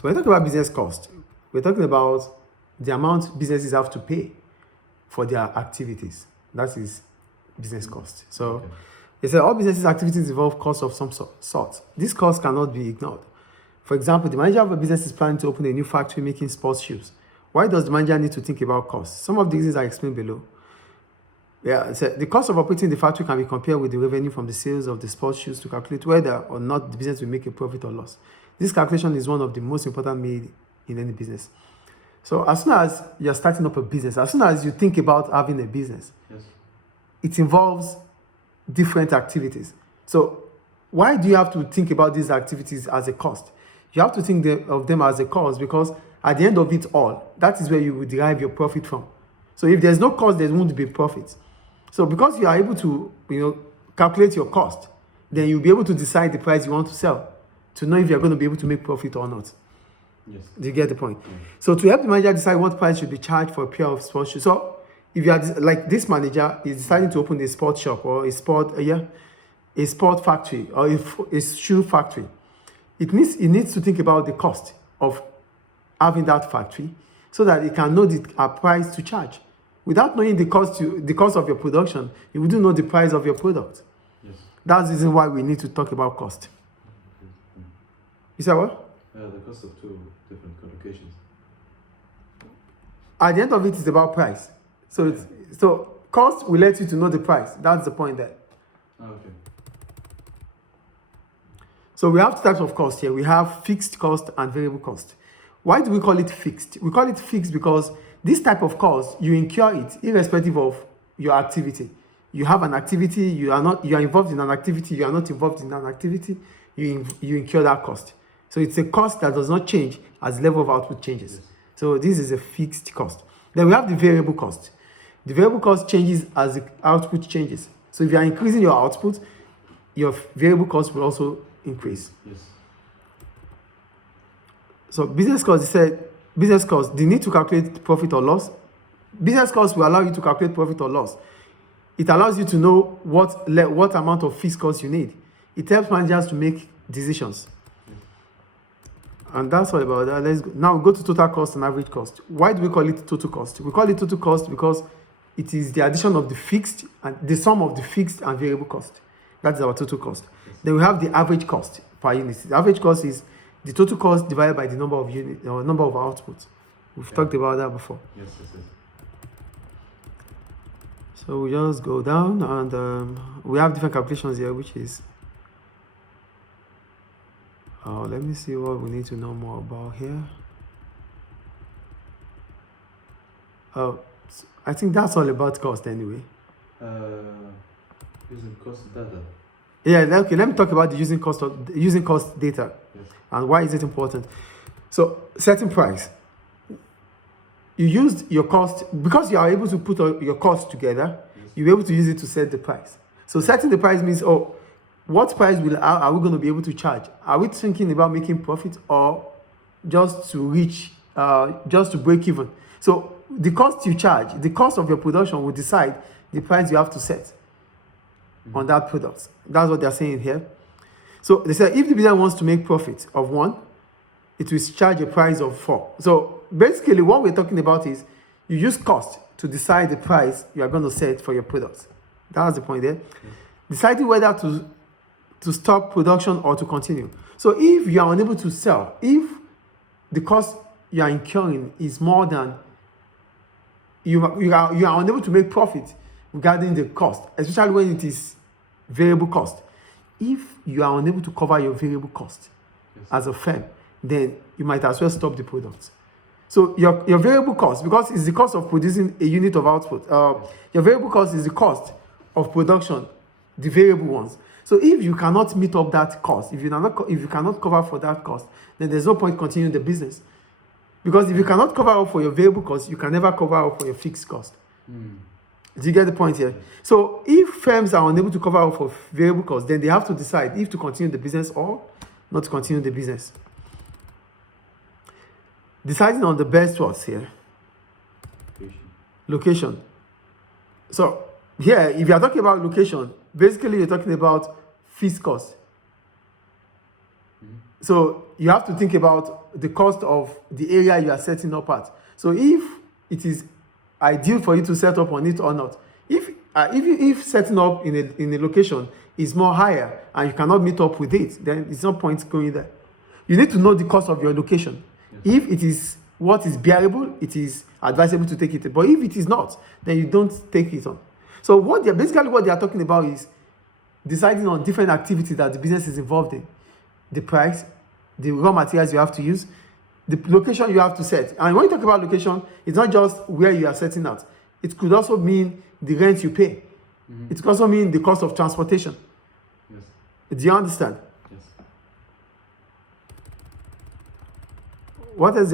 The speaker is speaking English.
So when we talk about business cost, we're talking about the amount businesses have to pay for their activities. That is business cost. So they say all businesses activities involve costs of some sort. This cost cannot be ignored. For example, the manager of a business is planning to open a new factory making sports shoes. Why does the manager need to think about costs? Some of the reasons are explained below. So the cost of operating the factory can be compared with the revenue from the sales of the sports shoes to calculate whether or not the business will make a profit or loss. This calculation is one of the most important made in any business. So as soon as you're starting up a business, as soon as you think about having a business, it involves different activities. So why do you have to think about these activities as a cost? You have to think of them as a cost because at the end of it all, that is where you will derive your profit from. So if there's no cost, there won't be profit. So because you are able to, calculate your cost, then you'll be able to decide the price you want to sell to know if you're going to be able to make profit or not. Yes. Do you get the point? So to help the manager decide what price should be charged for a pair of sports shoes. So if you are like this manager is deciding to open a sports shop or a sport factory or a shoe factory, it needs to think about the cost of having that factory so that it can know the price to charge. Without knowing the cost of your production, you wouldn't know the price of your product. Yes. That's the reason why we need to talk about cost. You said what? The cost of two different locations. At the end of it, it's about price. So cost will let you to know the price. That's the point there. Okay. So we have two types of cost here. We have fixed cost and variable cost. Why do we call it fixed? We call it fixed because this type of cost, you incur it irrespective of your activity. You have an activity, you are involved in an activity, you are not involved in an activity, you incur that cost. So it's a cost that does not change as the level of output changes. Yes. So this is a fixed cost. Then we have the variable cost. The variable cost changes as the output changes. So if you are increasing your output, your variable cost will also increase. Yes. So business cost, the need to calculate profit or loss. Business cost will allow you to calculate profit or loss. It allows you to know what amount of fixed cost you need. It helps managers to make decisions. And that's all about that. Let's now go to total cost and average cost. Why do we call it total cost? We call it total cost because it is the addition of the fixed and the sum of the fixed and variable cost. That is our total cost. Yes. Then we have the average cost per unit. The average cost is the total cost divided by the number of units or number of outputs. We've talked about that before. Yes. So we just go down and we have different calculations here, which is let me see what we need to know more about here. I think that's all about cost anyway. Using cost data. Yeah, okay, let me talk about the using cost data. Yes. And why is it important. So setting price. You used your cost, because you are able to put your cost together, yes. You're able to use it to set the price. So setting the price means, what price are we going to be able to charge? Are we thinking about making profit or just to break even? So the cost you charge, the cost of your production will decide the price you have to set on that product. That's what they're saying here. So they say if the business wants to make profit of 1, it will charge a price of 4. So basically what we're talking about is you use cost to decide the price you are going to set for your products. That's the point there. Deciding whether to stop production or to continue. So if you are unable to sell, if the cost you are incurring is more than you are unable to make profit regarding the cost, especially when it is variable cost. If you are unable to cover your variable cost as a firm, then you might as well stop the product. So your variable cost, because it's the cost of producing a unit of output, your variable cost is the cost of production, the variable ones. So if you cannot meet up that cost, if you cannot cover for that cost, then there's no point continuing the business. Because if you cannot cover up for your variable cost, you can never cover up for your fixed cost. Do you get the point here? So if firms are unable to cover up for variable costs, then they have to decide if to continue the business or not to continue the business. Deciding on the best what's here. Location. So here, if you are talking about location, basically you're talking about fixed cost. So you have to think about the cost of the area you are setting up at. So if it is ideal for you to set up on it or not, if setting up in a location is more higher and you cannot meet up with it, then it's no point going there. You need to know the cost of your location. Yes. If it is what is bearable, it is advisable to take it. But if it is not, then you don't take it on. So what they are talking about is deciding on different activities that the business is involved in. The price, the raw materials you have to use, the location you have to set. And when you talk about location, it's not just where you are setting out. It could also mean the rent you pay. Mm-hmm. It could also mean the cost of transportation. Yes. Do you understand? Yes. What is